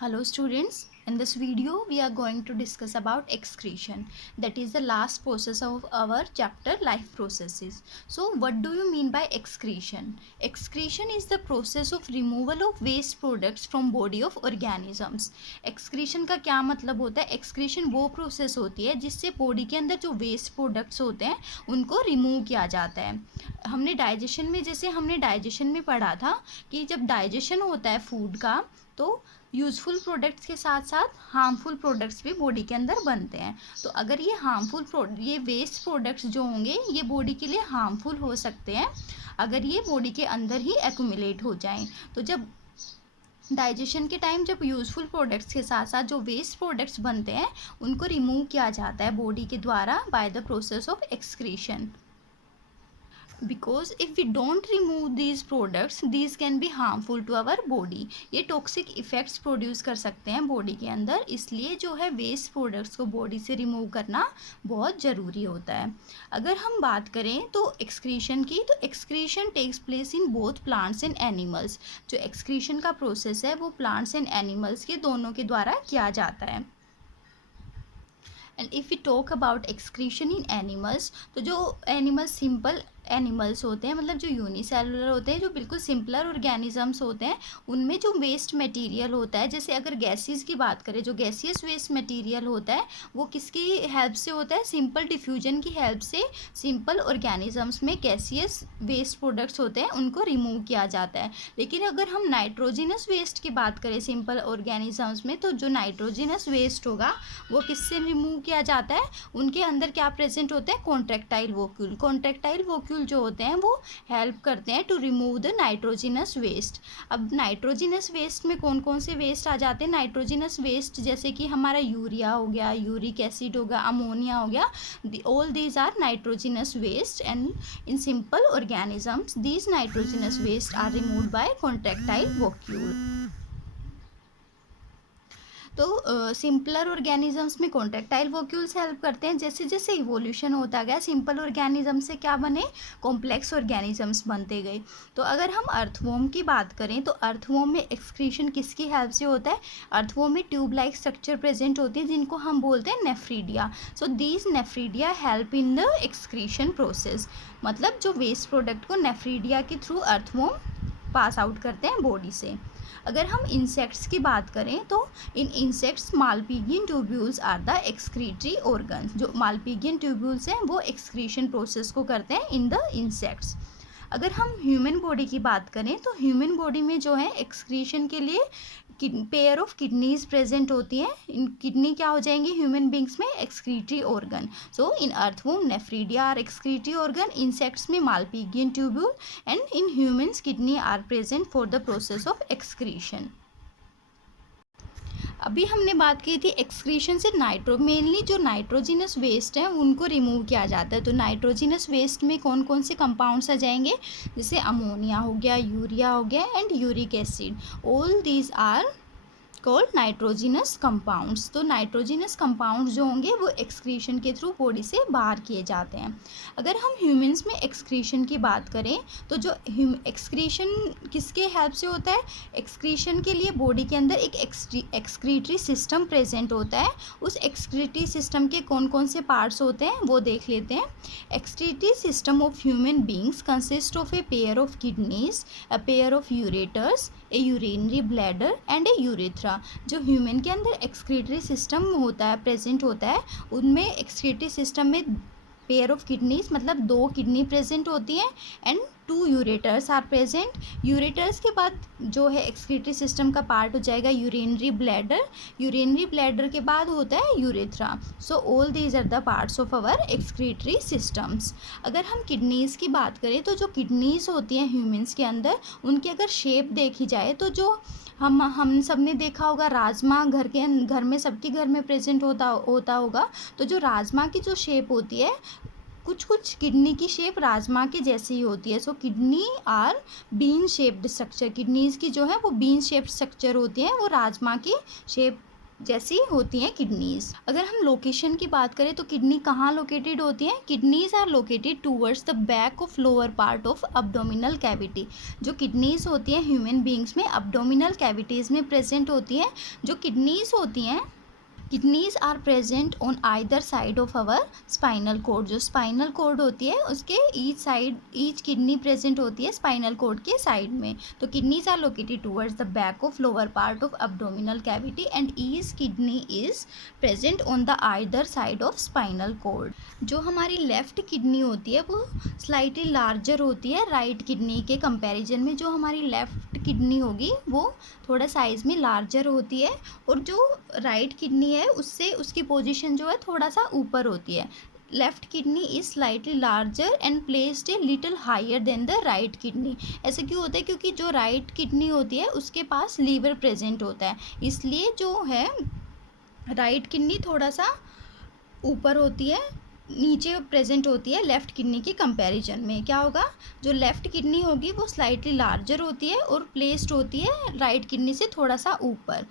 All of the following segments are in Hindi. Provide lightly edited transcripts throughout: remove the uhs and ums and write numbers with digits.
Hello students, in this video we are going to discuss about excretion, that is the last process of our chapter life processes. So what do you mean by excretion? Excretion is the process of removal of waste products from body of organisms. Excretion का क्या मतलब होता है? Excretion वो process होती है जिससे body के अंदर जो waste products होते हैं उनको remove किया जाता है. हमने डाइजेशन में पढ़ा था कि जब डाइजेशन होता है फूड का तो यूज़फुल प्रोडक्ट्स के साथ साथ हार्मफुल प्रोडक्ट्स भी बॉडी के अंदर बनते हैं. तो अगर ये वेस्ट प्रोडक्ट्स जो होंगे ये बॉडी के लिए हार्मफुल हो सकते हैं अगर ये बॉडी के अंदर ही एक्यूमुलेट हो जाएं. तो जब डाइजेशन के टाइम जब यूज़फुल प्रोडक्ट्स के साथ साथ जो वेस्ट प्रोडक्ट्स बनते हैं उनको रिमूव किया जाता है बॉडी के द्वारा by the process of excretion. Because if we don't remove these products, these can be harmful to our body. ये टॉक्सिक इफ़ेक्ट्स प्रोड्यूस कर सकते हैं बॉडी के अंदर, इसलिए जो है वेस्ट प्रोडक्ट्स को बॉडी से रिमूव करना बहुत ज़रूरी होता है. अगर हम बात करें तो एक्सक्रीशन की, तो excretion takes place in both plants and animals. जो एक्सक्रीशन का प्रोसेस है वो प्लांट्स एंड एनिमल्स के दोनों के द्वारा किया जाता है. And if we talk about excretion in animals, तो जो एनिमल्स सिंपल एनिमल्स होते हैं, मतलब जो यूनिसेलुलर होते हैं, जो बिल्कुल सिंपलर ऑर्गेनिजम्स होते हैं, उनमें जो वेस्ट मटेरियल होता है, जैसे अगर गैसेस की बात करें, जो गैसियस वेस्ट मटेरियल होता है वो किसकी हेल्प से होता है? सिंपल डिफ्यूजन की हेल्प से सिंपल ऑर्गेनिजम्स में गैसियस वेस्ट प्रोडक्ट्स होते हैं उनको रिमूव किया जाता है. लेकिन अगर हम नाइट्रोजिनस वेस्ट की बात करें सिंपल ऑर्गेनिजम्स में, तो जो नाइट्रोजिनस वेस्ट होगा वो किससे रिमूव किया जाता है? उनके अंदर क्या प्रेजेंट होते हैं? कॉन्ट्रैक्टाइल वोक्यूल. कॉन्ट्रैक्टाइल वोक्यूल जो होते हैं वो हेल्प करते हैं to remove the nitrogenous waste. अब नाइट्रोजिनस वेस्ट में कौन कौन से वेस्ट आ जाते हैं? नाइट्रोजिनस वेस्ट जैसे कि हमारा यूरिया हो गया, यूरिक एसिड हो गया, अमोनिया हो गया, all these are nitrogenous waste. And in simple organisms these nitrogenous waste are removed by contractile vacuole. तो सिंपलर ऑर्गेनिजम्स में कॉन्ट्रैक्टाइल वोक्यूल्स हेल्प करते हैं. जैसे जैसे इवोल्यूशन होता गया सिंपल ऑर्गेनिज्म से क्या बने? कॉम्प्लेक्स ऑर्गेनिजम्स बनते गए. तो अगर हम अर्थवॉर्म की बात करें तो अर्थवॉर्म में एक्सक्रीशन किसकी हेल्प से होता है? अर्थवॉर्म में ट्यूब लाइक स्ट्रक्चर प्रेजेंट होती है जिनको हम बोलते हैं nephridia. So these nephridia help in the excretion process. मतलब जो वेस्ट प्रोडक्ट को नेफ्रीडिया के थ्रू अर्थवॉर्म पास आउट करते हैं बॉडी से. अगर हम इंसेक्ट्स की बात करें तो in insects Malpighian tubules are the excretory organs. जो मालपीगियन ट्यूब्यूल्स हैं वो एक्सक्रीशन प्रोसेस को करते हैं इन द इंसेक्ट्स. अगर हम ह्यूमन बॉडी की बात करें तो ह्यूमन बॉडी में जो है एक्सक्रीशन के लिए पेयर ऑफ किडनीज प्रेजेंट होती हैं. इन किडनी क्या हो जाएंगी ह्यूमन बींग्स में? Excretory organ. So in earthworm nephridia are excretory organ, insects में Malpighian tubule, and in humans kidney are present for the process of excretion. अभी हमने बात की थी एक्सक्रीशन से मेनली जो नाइट्रोजिनस वेस्ट है उनको रिमूव किया जाता है. तो नाइट्रोजिनस वेस्ट में कौन कौन से कंपाउंड्स आ जाएंगे? जैसे अमोनिया हो गया, यूरिया हो गया, and uric acid. All these are called nitrogenous compounds. तो नाइट्रोजिनस कंपाउंड्स जो होंगे वो एक्सक्रीशन के थ्रू बॉडी से बाहर किए जाते हैं. अगर हम ह्यूमंस में एक्सक्रीशन की बात करें तो जो एक्सक्रीशन किसके हेल्प से होता है? एक्सक्रीशन के लिए बॉडी के अंदर एक एक्सक्रीटरी सिस्टम प्रेजेंट होता है. उस एक्सक्रीटरी सिस्टम के कौन कौन से पार्ट्स होते हैं वो देख लेते हैं. Excretory system of human beings consist of a pair of kidneys, a pair of ureters, A urinary bladder, and a urethra. जो ह्यूमन के अंदर एक्सक्रीटरी सिस्टम होता है प्रेजेंट होता है उनमें एक्सक्रीटरी सिस्टम में पेयर ऑफ किडनीज मतलब 2 किडनी प्रेजेंट होती हैं and 2 ureters are present. Ureters के बाद जो है एक्सक्रीटरी सिस्टम का पार्ट हो जाएगा यूरिनरी ब्लैडर. यूरिनरी ब्लैडर के बाद होता है urethra. So all these are the parts of our excretory systems. अगर हम किडनीज़ की बात करें तो जो किडनीज़ होती हैं ह्यूमन्स के अंदर उनकी अगर शेप देखी जाए तो जो हम सब ने देखा होगा राजमा घर में सबके घर में प्रेजेंट होता होगा. तो जो राजमा की जो शेप होती है कुछ किडनी की शेप राजमा के जैसी ही होती है. So kidney are bean shaped structure. Kidneys की जो है वो बीन शेप्ड स्ट्रक्चर होती हैं, वो राजमा की शेप जैसी होती हैं किडनीज। अगर हम लोकेशन की बात करें तो किडनी कहाँ लोकेटेड होती हैं? Kidneys are located towards the back of lower part of abdominal cavity. जो किडनीज होती हैं ह्यूमन बींग्स में अब्डोमिनल कैविटीज़ में प्रेजेंट होती हैं। जो किडनीज होती हैं, kidneys are present on either side of our spinal cord. जो स्पाइनल कोड होती है उसके ईच किडनी प्रेजेंट होती है स्पाइनल कोड के साइड में। तो kidneys are located towards the back of lower part of abdominal cavity and each kidney is present on the either side of spinal cord. जो हमारी लेफ्ट किडनी होती है वो स्लाइटली लार्जर होती है राइट किडनी के कंपैरिजन में। जो हमारी लेफ्ट किडनी होगी वो थोड़ा साइज़ में लार्जर होती है और जो राइट किडनी है उससे उसकी पोजीशन जो है थोड़ा सा ऊपर होती है। Left kidney is slightly larger and placed a little higher than the right kidney. ऐसे क्यों होता है? क्योंकि जो राइट किडनी होती है उसके पास लीवर प्रेजेंट होता है, इसलिए जो है राइट किडनी थोड़ा सा ऊपर होती है, नीचे प्रेजेंट होती है लेफ़्ट किडनी के कंपैरिजन में। क्या होगा? जो लेफ़्ट किडनी होगी वो स्लाइटली लार्जर होती है और प्लेस्ड होती है राइट किडनी से थोड़ा सा ऊपर।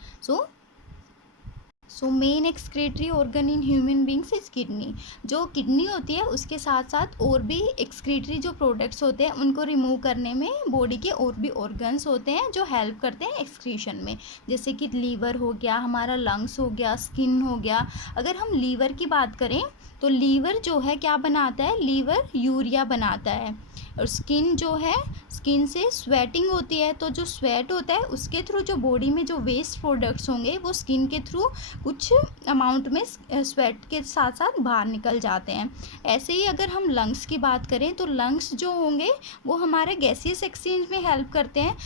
So main excretory organ in human beings is kidney. जो किडनी होती है उसके साथ साथ और भी एक्सक्रीटरी जो प्रोडक्ट्स होते हैं उनको रिमूव करने में बॉडी के और भी ऑर्गन्स होते हैं जो हेल्प करते हैं एक्सक्रीशन में। जैसे कि लीवर हो गया, हमारा लंग्स हो गया, स्किन हो गया। अगर हम लीवर की बात करें तो लीवर जो है क्या बनाता है? लीवर यूरिया बनाता है। और स्किन जो है, स्किन से स्वेटिंग होती है, तो जो स्वेट होता है उसके थ्रू जो बॉडी में जो वेस्ट प्रोडक्ट्स होंगे वो स्किन के थ्रू कुछ अमाउंट में स्वेट के साथ साथ बाहर निकल जाते हैं। ऐसे ही अगर हम लंग्स की बात करें तो लंग्स जो होंगे वो हमारे गैसियस एक्सचेंज में हेल्प करते हैं।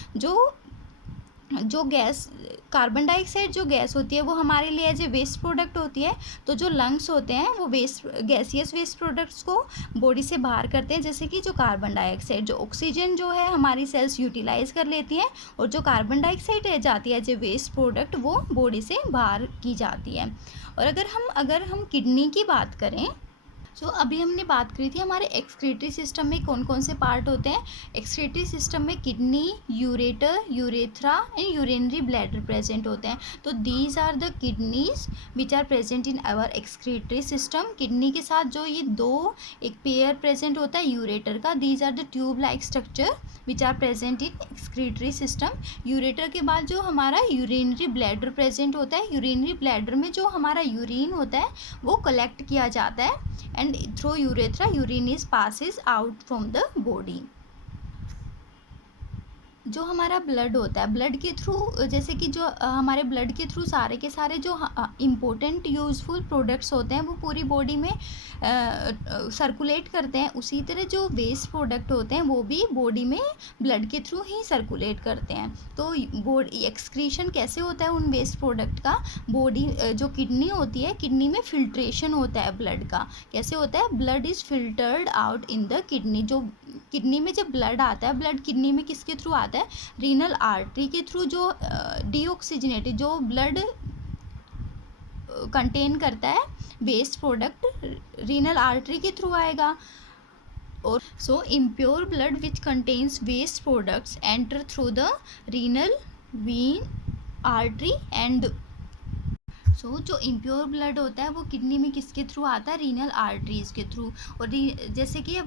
जो गैस कार्बन डाइऑक्साइड जो गैस होती है वो हमारे लिए एज ए वेस्ट प्रोडक्ट होती है। तो जो लंग्स होते हैं वो गैसियस वेस्ट प्रोडक्ट्स को बॉडी से बाहर करते हैं, जैसे कि जो कार्बन डाइऑक्साइड, जो ऑक्सीजन जो है हमारी सेल्स यूटिलाइज कर लेती हैं और जो कार्बन डाइऑक्साइड रह जाती है एज ए वेस्ट प्रोडक्ट वो बॉडी से बाहर की जाती है। और अगर हम किडनी की बात करें अभी हमने बात करी थी हमारे एक्सक्रीटरी सिस्टम में कौन कौन से पार्ट होते हैं। एक्सक्रीटरी सिस्टम में kidney, ureter, urethra and urinary bladder present होते हैं। तो these are the kidneys which are present in our excretory system. Kidney के साथ जो ये दो एक पेयर प्रेजेंट होता है यूरेटर का। These are the tube like structure which are present in excretory system. Ureter के बाद जो हमारा यूरिनरी ब्लैडर प्रेजेंट होता है। यूरिनरी ब्लैडर में जो हमारा यूरिन होता है वो कलेक्ट किया जाता है and through urethra urine is passes out from the body। जो हमारा ब्लड होता है, ब्लड के थ्रू जैसे कि जो हमारे ब्लड के थ्रू सारे के सारे जो इम्पोर्टेंट यूज़फुल प्रोडक्ट्स होते हैं वो पूरी बॉडी में सर्कुलेट करते हैं। उसी तरह जो वेस्ट प्रोडक्ट होते हैं वो भी बॉडी में ब्लड के थ्रू ही सर्कुलेट करते हैं। तो बॉडी एक्सक्रीशन कैसे होता है उन वेस्ट प्रोडक्ट का? बॉडी जो किडनी होती है, किडनी में फिल्ट्रेशन होता है ब्लड का। कैसे होता है? Blood is filtered out in the kidney. जो किडनी में जब ब्लड आता है, ब्लड किडनी में किसके थ्रू आता है? रीनल आर्टरी के थ्रू। जो डीऑक्सीजनेटेड जो ब्लड कंटेन करता है वेस्ट प्रोडक्ट रीनल आर्टरी के थ्रू आएगा। और so impure blood which contains waste products enter through the renal vein artery and जो इम्प्योर ब्लड होता है वो किडनी में किसके थ्रू आता है? रीनल आर्टरीज़ के थ्रू। और जैसे कि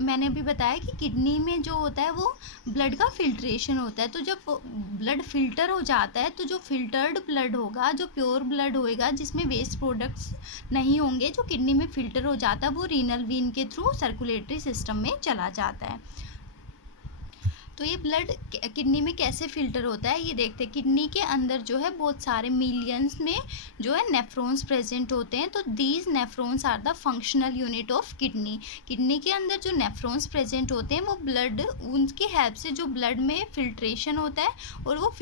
मैंने अभी बताया कि किडनी में जो होता है वो ब्लड का फिल्ट्रेशन होता है। तो जब ब्लड फिल्टर हो जाता है तो जो फिल्टर्ड ब्लड होगा, जो प्योर ब्लड होएगा जिसमें वेस्ट प्रोडक्ट्स नहीं होंगे, जो किडनी में फिल्टर हो जाता है वो रीनल वीन के थ्रू सर्कुलेटरी सिस्टम में चला जाता है। तो ये ब्लड किडनी में कैसे फ़िल्टर होता है ये देखते हैं। किडनी के अंदर जो है बहुत सारे मिलियंस में जो है नेफ्रॉन्स प्रेजेंट होते हैं। तो these nephrons are the functional unit of kidney. Kidney के अंदर जो नेफ्रॉन्स प्रेजेंट होते हैं वो ब्लड, उनकी हेल्प से जो ब्लड में फिल्ट्रेशन होता है और वो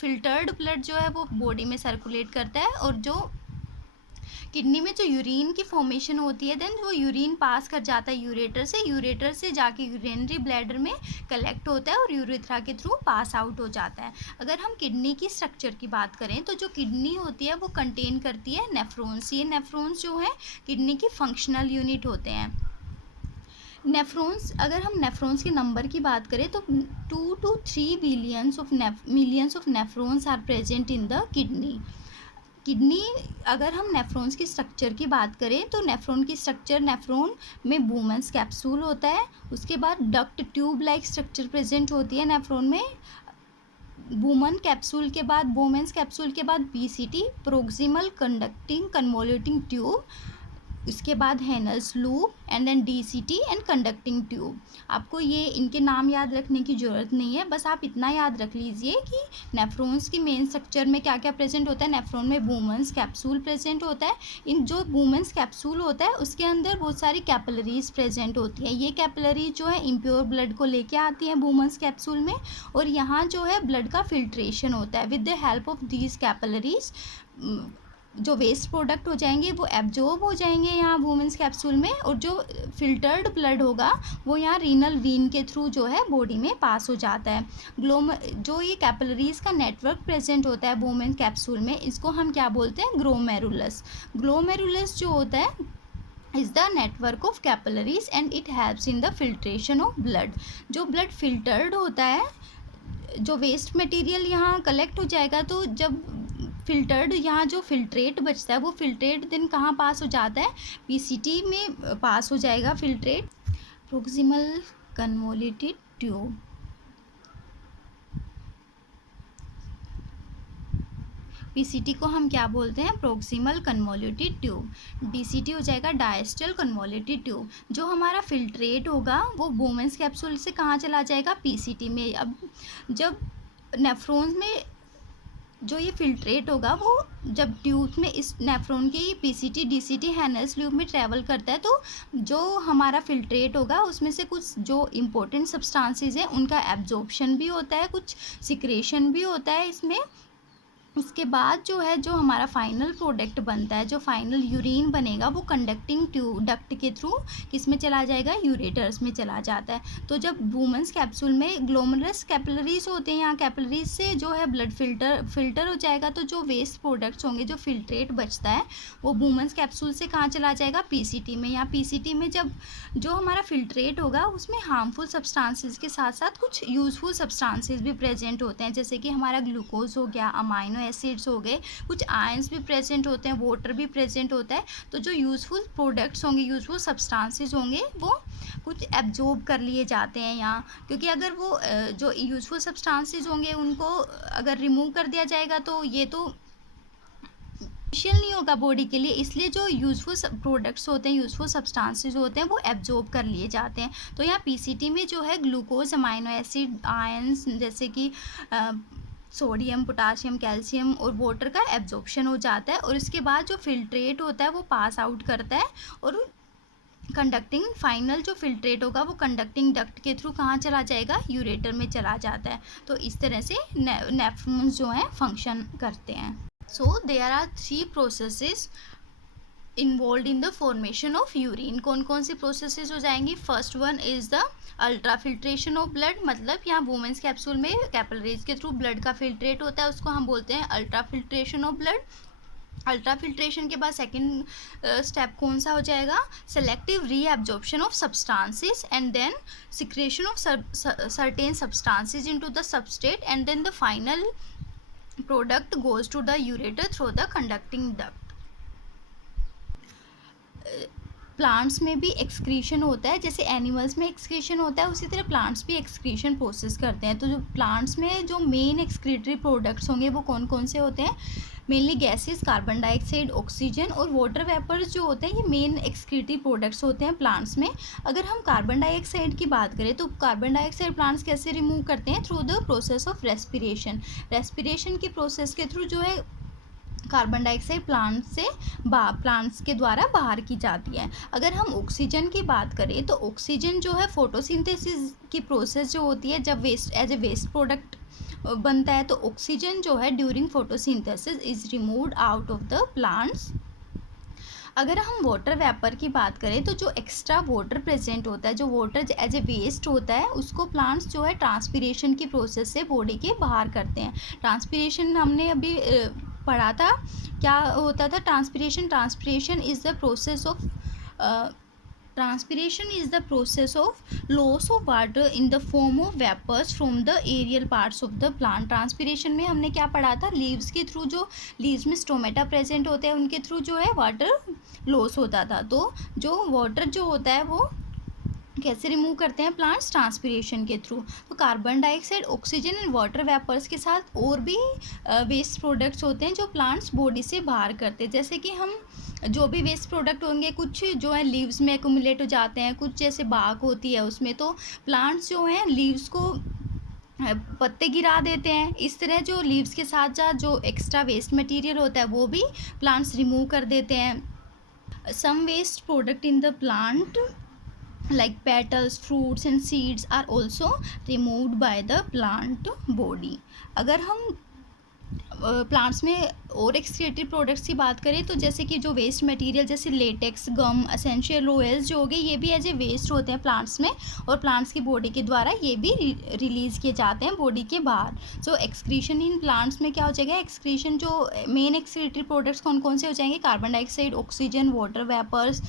फिल्टर्ड ब्लड जो है वो बॉडी में सर्कुलेट करता है। और जो किडनी में जो यूरिन की फॉर्मेशन होती है देन वो यूरिन पास कर जाता है यूरेटर से जाके यूरिनरी ब्लैडर में कलेक्ट होता है और यूरेथ्रा के थ्रू पास आउट हो जाता है। अगर हम किडनी की स्ट्रक्चर की बात करें तो जो किडनी होती है वो कंटेन करती है नेफ्रॉन्स। ये नेफ्रॉन्स जो है किडनी की फंक्शनल यूनिट होते हैं। नेफ्रॉन्स, अगर हम नेफ्रॉन्स के नंबर की बात करें तो 2 to 3 millions of nephrons are present in the kidney. Kidney, अगर हम नेफ्रॉन्स की स्ट्रक्चर की बात करें तो नेफ्रॉन की स्ट्रक्चर, नेफ्रॉन में बूमेंस कैप्सूल होता है, उसके बाद duct tube like structure present होती है नेफ्रॉन में, बूमन कैप्सूल के बाद, बोमेंस कैप्सूल के बाद PCT, proximal conducting convoluting tube, उसके बाद Henle's loop and then DCT and conducting tube. आपको ये इनके नाम याद रखने की ज़रूरत नहीं है, बस आप इतना याद रख लीजिए कि नेफ्रॉन्स की मेन स्ट्रक्चर में क्या क्या प्रेजेंट होता है। नेफ्रॉन में बूमेंस कैप्सूल प्रेजेंट होता है। इन जो बूमेंस कैप्सूल होता है उसके अंदर बहुत सारी कैपिलरीज प्रेजेंट होती है। ये कैपिलरीज जो है इम्प्योर ब्लड को लेके आती हैं बूमेंस कैप्सूल में, और यहाँ जो है ब्लड का फिल्ट्रेशन होता है। With the help of these capillaries जो वेस्ट प्रोडक्ट हो जाएंगे वो एब्जॉर्ब हो जाएंगे यहाँ वुमेंस कैप्सूल में, और जो फिल्टर्ड ब्लड होगा वो यहाँ रीनल वीन के थ्रू जो है बॉडी में पास हो जाता है। जो ये कैपिलरीज का नेटवर्क प्रेजेंट होता है वुमेन कैप्सूल में, इसको हम क्या बोलते हैं, ग्लोमेरुलस। ग्लोमेरुलस जो होता है is the network of capillaries and it helps in the filtration of blood। जो ब्लड फिल्टर्ड होता है, जो वेस्ट मटेरियल यहाँ कलेक्ट हो जाएगा, तो जब फिल्टर्ड यहाँ जो फिल्ट्रेट बचता है वो फिल्ट्रेट दिन कहाँ पास हो जाता है, पीसीटी में पास हो जाएगा filtrate, proximal convoluted tube. PCT को हम क्या बोलते हैं, प्रोक्सिमल कन्वोल्यूटेड ट्यूब। डीसीटी हो जाएगा डायस्टल कन्वोल्यूटेड ट्यूब। जो हमारा फिल्ट्रेट होगा वो वुमेन्स कैप्सूल से कहाँ चला जाएगा, पीसीटी में। अब जब नेफ्रॉन्स में जो ये फिल्ट्रेट होगा वो जब ट्यूब में इस नेफ्रॉन की पीसीटी डीसीटी हैनल्स लूप में ट्रैवल करता है, तो जो हमारा फिल्ट्रेट होगा उसमें से कुछ जो इम्पोर्टेंट सब्सटेंसेस हैं उनका एब्जॉर्प्शन भी होता है, कुछ सिक्रेशन भी होता है इसमें। उसके बाद जो है जो हमारा फाइनल प्रोडक्ट बनता है, जो फाइनल यूरिन बनेगा वो कंडक्टिंग ट्यूब डक्ट के थ्रू किस में चला जाएगा, यूरेटर्स में चला जाता है। तो जब वुमेन्स कैप्सूल में ग्लोमेरुलस कैपिलरीज होते हैं, यहाँ कैपिलरीज से जो है ब्लड फिल्टर हो जाएगा, तो जो वेस्ट प्रोडक्ट्स होंगे, जो फिल्ट्रेट बचता है वो वुमेन्स कैप्सूल से कहाँ चला जाएगा, पीसीटी में। यहाँ पीसीटी में जब जो हमारा फिल्ट्रेट होगा उसमें हार्मफुल सब्सटेंसेस के साथ साथ कुछ यूजफुल सब्सटेंसेस भी प्रेजेंट होते हैं, जैसे कि हमारा ग्लूकोज हो गया, अमाइनो एसिड्स हो गए, कुछ आयंस भी प्रेजेंट होते हैं, वाटर भी प्रेजेंट होता है। तो जो यूजफुल प्रोडक्ट्स होंगे, यूजफुल सब्सटेंसेस होंगे, वो कुछ एब्जॉर्ब कर लिए जाते हैं यहाँ, क्योंकि अगर वो जो यूजफुल सब्सटेंसेस होंगे उनको अगर रिमूव कर दिया जाएगा तो ये तो बेनिफिशियल नहीं होगा बॉडी के लिए, इसलिए जो यूजफुल प्रोडक्ट्स होते हैं, यूजफुल सब्सटेंसेस होते हैं, वो एब्जॉर्ब कर लिए जाते हैं। तो यहाँ पीसीटी में जो है ग्लूकोज, अमाइनो एसिड, आयंस जैसे कि सोडियम, पोटाशियम, कैल्शियम और वाटर का एब्जॉर्प्शन हो जाता है, और इसके बाद जो फिल्ट्रेट होता है वो पास आउट करता है, और कंडक्टिंग फाइनल जो फिल्ट्रेट होगा वो कंडक्टिंग डक्ट के थ्रू कहाँ चला जाएगा, यूरेटर में चला जाता है। तो इस तरह से नेफ्रॉन्स जो हैं फंक्शन करते हैं। So there are 3 processes involve in the formation of urine. कौन कौन सी प्रोसेसेस हो जाएंगी, first one is the ultra filtration of blood, मतलब यहाँ वुमेन्स कैप्सूल में कैपिलरीज के थ्रू ब्लड का फिल्ट्रेट होता है, उसको हम बोलते हैं ultra filtration of blood. Ultra filtration के बाद सेकेंड स्टेप कौन सा हो जाएगा, selective reabsorption of substances and then secretion of certain substances into the substrate and then the final product goes to the ureter through the conducting duct. Plants में भी एक्सक्रीशन होता है, जैसे एनिमल्स में एक्सक्रीशन होता है उसी तरह प्लांट्स भी एक्सक्रीशन प्रोसेस करते हैं। तो जो प्लांट्स में जो मेन एक्सक्रीटरी प्रोडक्ट्स होंगे वो कौन कौन से होते हैं, mainly gases, carbon dioxide, oxygen और वाटर वेपर्स जो होते हैं, ये मेन एक्सक्रीटरी प्रोडक्ट्स होते हैं प्लांट्स में। अगर हम कार्बन डाइऑक्साइड की बात करें तो कार्बन डाइऑक्साइड प्लांट्स कैसे रिमूव करते हैं, through the process of respiration. Respiration की प्रोसेस के थ्रू जो है कार्बन डाइऑक्साइड प्लांट्स के द्वारा बाहर की जाती है। अगर हम ऑक्सीजन की बात करें तो ऑक्सीजन जो है फोटोसिंथेसिस की प्रोसेस जो होती है, जब एज ए वेस्ट प्रोडक्ट बनता है, तो ऑक्सीजन जो है during photosynthesis is removed out of the plants. अगर हम वाटर वेपर की बात करें तो जो एक्स्ट्रा वाटर प्रेजेंट होता है, जो वाटर एज ए वेस्ट होता है, उसको प्लांट्स जो है ट्रांसपीरेशन की प्रोसेस से बॉडी के बाहर करते हैं। ट्रांसपीरेशन हमने अभी पढ़ा था, क्या होता था transpiration is the process of Transpiration is the process of loss of water in the form of vapors from the aerial parts of the plant. Transpiration में हमने क्या पढ़ा था, लीव्स के थ्रू, जो लीव्स में स्टोमेटा प्रेजेंट होते हैं उनके थ्रू जो है वाटर लॉस होता था. तो जो वाटर जो होता है वो कैसे रिमूव करते हैं प्लांट्स, ट्रांसपिरेशन के थ्रू. तो carbon dioxide, oxygen and water vapours के साथ और भी वेस्ट प्रोडक्ट्स होते हैं जो प्लांट्स बॉडी से बाहर करते हैं. जैसे कि हम जो भी वेस्ट प्रोडक्ट होंगे, कुछ जो है लीव्स में एक्यूमुलेट हो जाते हैं, कुछ जैसे बाग होती है उसमें, तो प्लांट्स जो हैं लीव्स को पत्ते गिरा देते हैं. इस तरह जो लीव्स के साथ साथ जो एक्स्ट्रा वेस्ट मटेरियल होता है वो भी प्लांट्स रिमूव कर देते हैं. Some waste product in the plant like petals, fruits and seeds are also removed by the plant body. अगर हम प्लांट्स में और एक्सक्रीटरी प्रोडक्ट्स की बात करें तो जैसे कि जो वेस्ट मटेरियल जैसे लेटेक्स, गम, एसेंशियल ऑयल्स जो हो गए, ये भी एज ए वेस्ट होते हैं प्लांट्स में, और प्लांट्स की बॉडी के द्वारा ये भी रिलीज़ किए जाते हैं बॉडी के बाहर. सो एक्सक्रीशन इन प्लांट्स में क्या हो जाएगा, एक्सक्रीशन जो मेन एक्सक्रीटरी प्रोडक्ट्स कौन कौन से हो जाएंगे, carbon dioxide, oxygen, water vapours,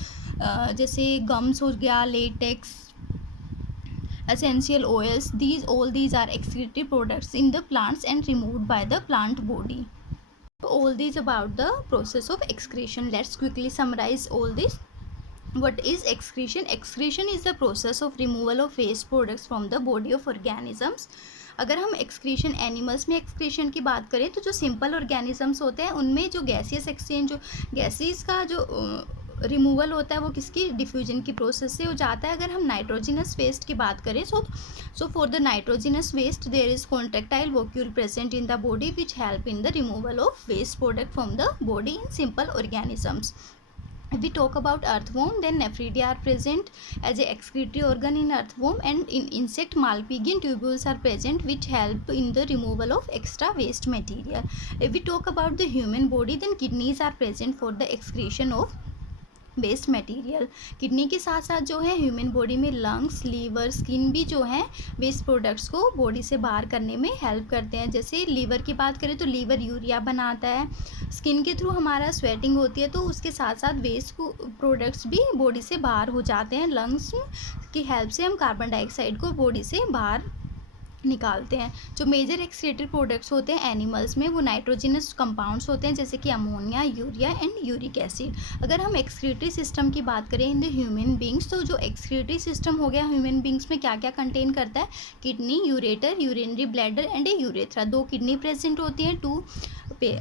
जैसे गम्स हो गया, latex, essential oils. All these are excretory products in the plants and removed by the plant body. All these about the process of excretion. Let's quickly summarize all this. What is excretion? Excretion is the process of removal of waste products from the body of organisms. अगर हम एक्सक्रीशन, एनिमल्स में एक्सक्रीशन की बात करें तो जो सिंपल ऑर्गेनिजम्स होते हैं उनमें जो गैसियस एक्सचेंज, जो गैसेस का जो रिमूवल होता है वो किसकी, डिफ्यूजन की प्रोसेस से हो जाता है. अगर हम नाइट्रोजिनस वेस्ट की बात करें so for the nitrogenous waste there is contractile vacuole present in the body which help in the removal of waste product from the body in simple organisms. If we talk about earthworm, then nephridia are present as a excretory organ in earthworm, and in insect Malpighian tubules are present which help in the removal of extra waste material. If we talk about the human body, then kidneys are present for the excretion of waste material. Kidney के साथ साथ जो है ह्यूमन बॉडी में लंग्स, लीवर, स्किन भी जो है वेस्ट प्रोडक्ट्स को बॉडी से बाहर करने में हेल्प करते हैं. जैसे लीवर की बात करें तो लीवर यूरिया बनाता है. स्किन के थ्रू हमारा स्वेटिंग होती है तो उसके साथ साथ वेस्ट प्रोडक्ट्स भी बॉडी से बाहर हो जाते हैं. लंग्स की हेल्प से हम कार्बन डाइऑक्साइड को बॉडी से बाहर निकालते हैं. जो मेजर एक्सक्रीटरी प्रोडक्ट्स होते हैं एनिमल्स में वो नाइट्रोजिनस कंपाउंड्स होते हैं जैसे कि ammonia, urea and uric acid. अगर हम एक्सक्रीटरी सिस्टम की बात करें इन द ह्यूमन बींग्स, तो जो एक्सक्रीटरी सिस्टम हो गया ह्यूमन बींग्स में क्या क्या कंटेन करता है, kidney, ureter, urinary bladder and a urethra. 2 kidney present होती हैं, 2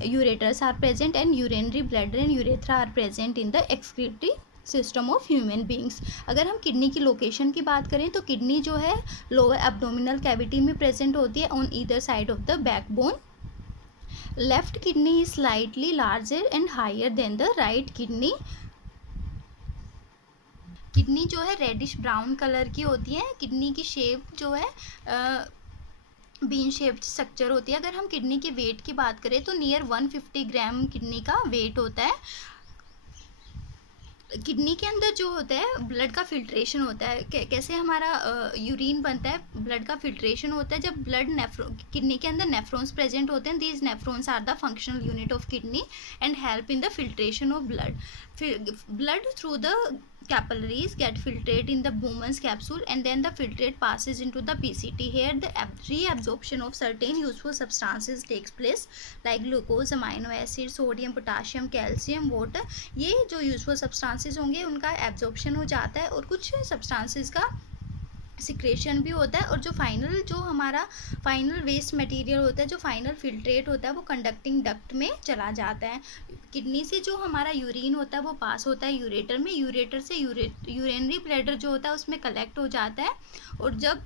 ureters are present and urinary bladder and urethra are present in the excretory system of human beings. अगर हम किडनी की लोकेशन की बात करें तो किडनी जो है लोअर एब्डोमिनल कैविटी में प्रेजेंट होती है on either side of the backbone. Left kidney is slightly larger and higher than the right kidney. Kidney जो है रेडिश ब्राउन कलर की होती है. किडनी की शेप जो है बीन शेप्ड स्ट्रक्चर होती है. अगर हम किडनी के वेट की बात करें तो नियर 150 ग्राम किडनी का वेट होता है. किडनी के अंदर जो होता है ब्लड का फिल्ट्रेशन होता है. कैसे हमारा यूरिन बनता है, ब्लड का फिल्ट्रेशन होता है जब ब्लड किडनी के अंदर नेफ्रॉन्स प्रेजेंट होते हैं. These nephrons are the functional unit of kidney and help in the filtration of blood. Blood through the capillaries get filtrated in the Bowman's capsule and then the filtrate passes into the PCT. Here the reabsorption of certain useful substances takes place like glucose, amino acid, sodium, potassium, calcium, water. ये जो useful substances होंगे उनका absorption हो जाता है और कुछ substances का सिक्रेशन भी होता है. और जो हमारा फाइनल वेस्ट मटेरियल होता है, जो फाइनल फिल्ट्रेट होता है वो कंडक्टिंग डक्ट में चला जाता है. किडनी से जो हमारा यूरिन होता है वो पास होता है यूरेटर में. यूरेटर से यूरिनरी ब्लैडर जो होता है उसमें कलेक्ट हो जाता है और जब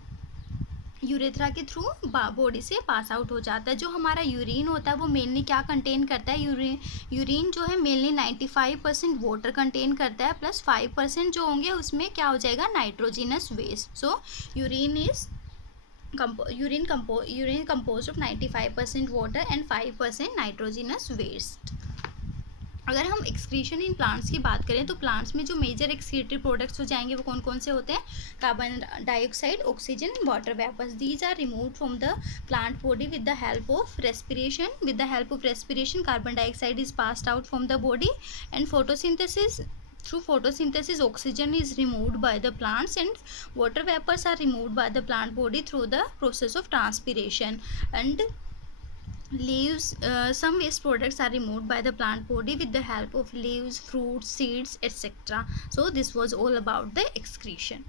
यूरेथ्रा के थ्रू बॉडी से पास आउट हो जाता है. जो हमारा यूरिन होता है वो मेनली क्या कंटेन करता है, यूरिन जो है मेनली 95% वाटर कंटेन करता है प्लस 5% जो होंगे उसमें क्या हो जाएगा, nitrogenous waste. So urine compose of 95% water and 5% nitrogenous waste. अगर हम एक्सक्रीशन इन प्लांट्स की बात करें तो प्लांट्स में जो मेजर एक्सक्रीटरी प्रोडक्ट्स हो जाएंगे वो कौन कौन से होते हैं, carbon dioxide, oxygen, water vapours. These are removed from the plant body with the help of respiration. Carbon dioxide is passed out from the body and photosynthesis Through photosynthesis, oxygen is removed by the plants and water vapors are removed by the plant body through the process of transpiration. And leaves, some waste products are removed by the plant body with the help of leaves, fruits, seeds, etc. So this was all about the excretion.